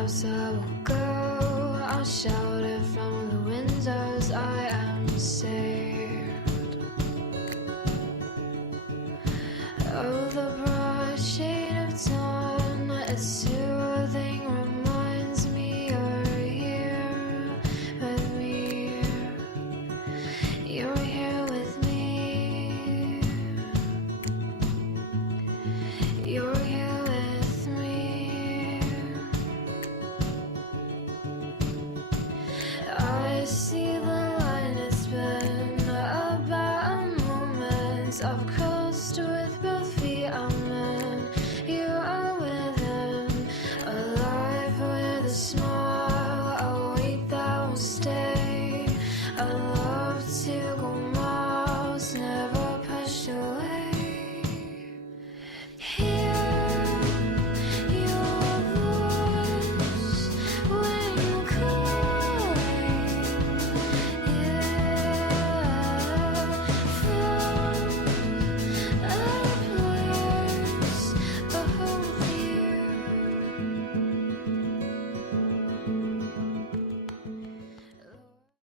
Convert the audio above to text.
rooftops I will go. I'll shout it from the windows, I am saved. Oh, the broad shade of dawn, a soothing reminds me you're here with me. You're here with me. You're here with me. I see the line, it's been about a moment. I've coasted with